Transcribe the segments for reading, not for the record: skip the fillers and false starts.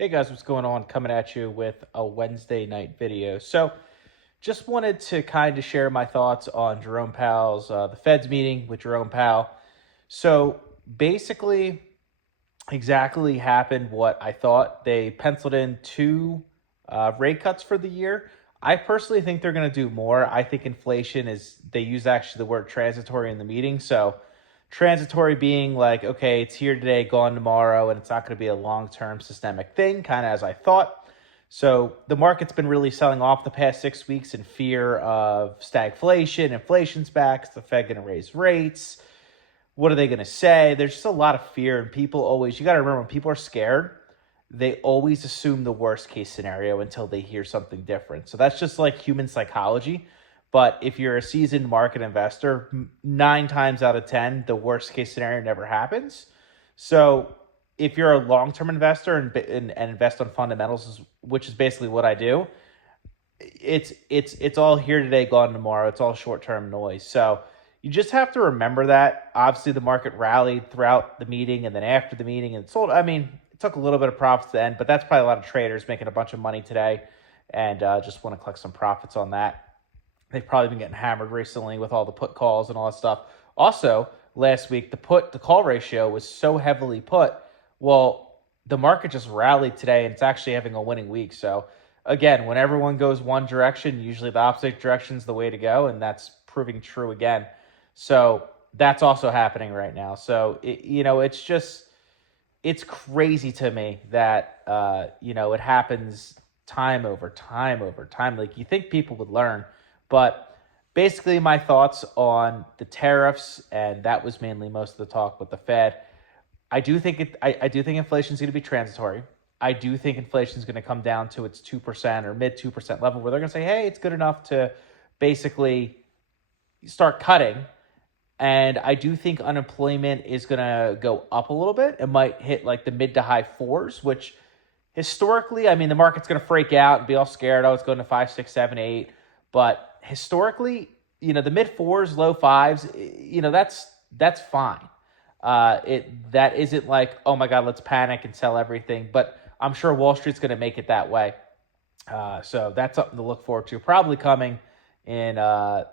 Hey guys, what's going on? Coming at you with a Wednesday night video. So, just wanted to kind of share my thoughts on Jerome Powell's the Fed's meeting with Jerome Powell. So, basically, exactly happened what I thought. They penciled in two rate cuts for the year. I personally think they're going to do more. I think inflation is, they use actually the word transitory in the meeting. So, transitory being like, okay, it's here today, gone tomorrow, and it's not going to be a long term systemic thing, kind of as I thought. So, the market's been really selling off the past 6 weeks in fear of stagflation. Inflation's back. Is the Fed going to raise rates? What are they going to say? There's just a lot of fear, and people always, you got to remember, when people are scared, they always assume the worst case scenario until they hear something different. So that's just like human psychology. But if you're a seasoned market investor, 9 times out of 10, the worst case scenario never happens. So if you're a long-term investor and invest on fundamentals, which is basically what I do, it's all here today, gone tomorrow. It's all short-term noise. So you just have to remember that. Obviously, the market rallied throughout the meeting and then after the meeting and sold. I mean, it took a little bit of profits to end, but that's probably a lot of traders making a bunch of money today and just want to collect some profits on that. They've probably been getting hammered recently with all the put calls and all that stuff. Also, last week, the put to call ratio was so heavily put. Well, the market just rallied today and it's actually having a winning week. So again, when everyone goes one direction, usually the opposite direction is the way to go, and that's proving true again. So that's also happening right now. So, it's just, it's crazy to me that, it happens time over time over time. Like, you think people would learn, but basically my thoughts on the tariffs, and that was mainly most of the talk with the Fed. I do think inflation is going to be transitory. I do think inflation is going to come down to its 2% or mid 2% level where they're going to say, hey, it's good enough to basically start cutting. And I do think unemployment is going to go up a little bit. It might hit like the mid to high fours, which historically, I mean, the market's going to freak out and be all scared. Oh, it's going to 5, 6, 7, 8. But historically, the mid fours, low fives, that's fine. That isn't like, oh my God, let's panic and sell everything. But I'm sure Wall Street's going to make it that way. So that's something to look forward to. Probably coming in, the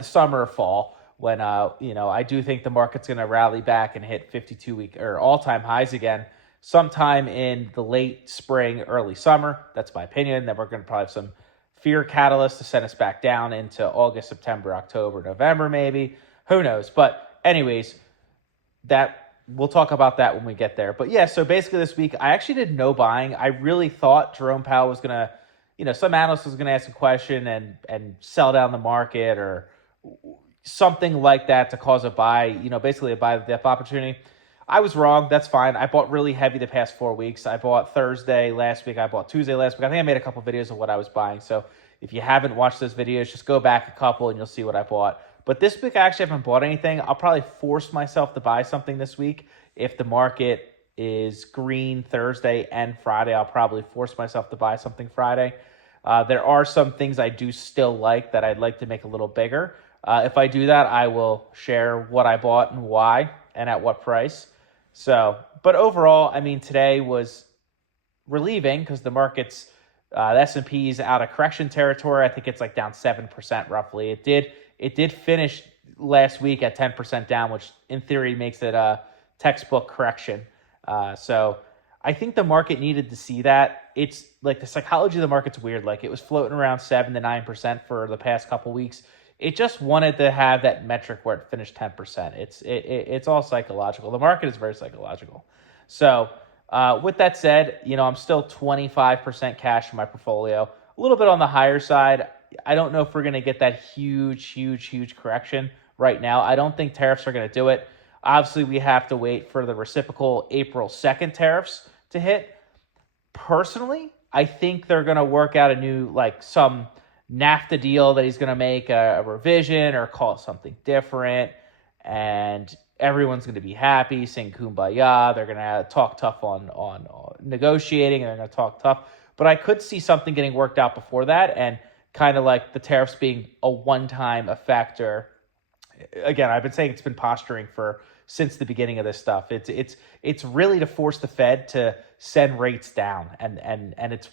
summer or fall when, I do think the market's going to rally back and hit 52-week or all-time highs again sometime in the late spring, early summer. That's my opinion. Then we're going to probably have some fear catalyst to send us back down into August, September, October, November, maybe. Who knows? But anyways, that we'll talk about that when we get there. But yeah, so basically this week, I actually did no buying. I really thought Jerome Powell was going to, some analyst was going to ask a question and sell down the market or something like that to cause a buy, basically a buy the dip opportunity. I was wrong. That's fine. I bought really heavy the past 4 weeks. I bought Thursday last week. I bought Tuesday last week. I think I made a couple videos of what I was buying. So if you haven't watched those videos, just go back a couple and you'll see what I bought. But this week, I actually haven't bought anything. I'll probably force myself to buy something this week. If the market is green Thursday and Friday, I'll probably force myself to buy something Friday. There are some things I do still like that I'd like to make a little bigger. If I do that, I will share what I bought and why and at what price. So, but overall, I mean, today was relieving because the market's the S&P's out of correction territory. I think it's like down 7% roughly. It did finish last week at 10% down, which in theory makes it a textbook correction. So I think the market needed to see that. It's like the psychology of the market's weird. Like, it was floating around 7 to 9% for the past couple weeks. It just wanted to have that metric where it finished 10%. It's all psychological. The market is very psychological. So with that said, I'm still 25% cash in my portfolio. A little bit on the higher side. I don't know if we're going to get that huge correction right now. I don't think tariffs are going to do it. Obviously, we have to wait for the reciprocal April 2nd tariffs to hit. Personally, I think they're going to work out a new, some NAFTA deal that he's going to make a revision or call it something different, and everyone's going to be happy, sing kumbaya. They're going to talk tough on negotiating, and they're going to talk tough. But I could see something getting worked out before that, and kind of like the tariffs being a one-time effect. Or again, I've been saying it's been posturing since the beginning of this stuff. It's really to force the Fed to send rates down, and it's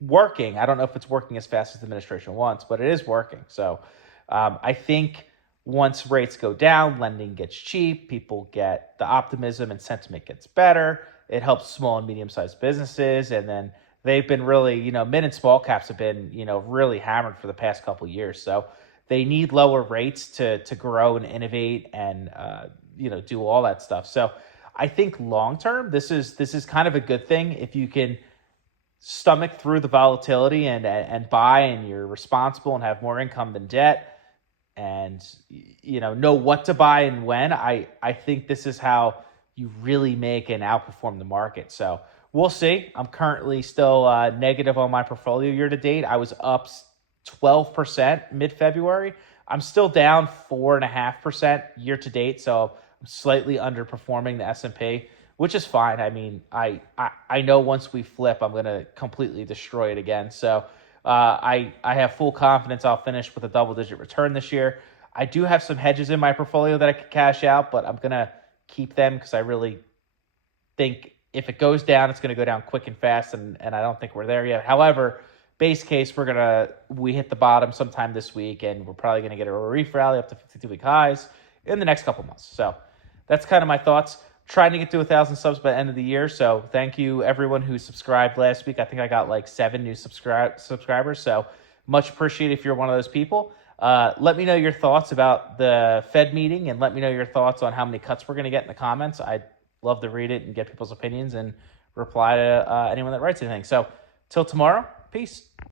working. I don't know if it's working as fast as the administration wants, but it is working. So I think once rates go down, lending gets cheap, people get the optimism and sentiment gets better. It helps small and medium sized businesses. And then they've been really, mid and small caps have been, really hammered for the past couple of years. So they need lower rates to grow and innovate and, do all that stuff. So I think long term, this is kind of a good thing if you can stomach through the volatility and buy, and you're responsible and have more income than debt, and know what to buy and when. I think this is how you really make and outperform the market. So we'll see. I'm currently still negative on my portfolio year to date. I was up 12% mid-February. I'm still down 4.5% year to date, so I'm slightly underperforming the S&P, which is fine. I mean, I know once we flip, I'm going to completely destroy it again. So I have full confidence I'll finish with a double-digit return this year. I do have some hedges in my portfolio that I could cash out, but I'm going to keep them because I really think if it goes down, it's going to go down quick and fast, and I don't think we're there yet. However, base case, we hit the bottom sometime this week, and we're probably going to get a reef rally up to 52-week highs in the next couple months. So that's kind of my thoughts. Trying to get to 1,000 subs by the end of the year. So thank you everyone who subscribed last week. I think I got like 7 new subscribers. So much appreciated if you're one of those people. Let me know your thoughts about the Fed meeting, and let me know your thoughts on how many cuts we're going to get in the comments. I'd love to read it and get people's opinions and reply to anyone that writes anything. So till tomorrow, peace.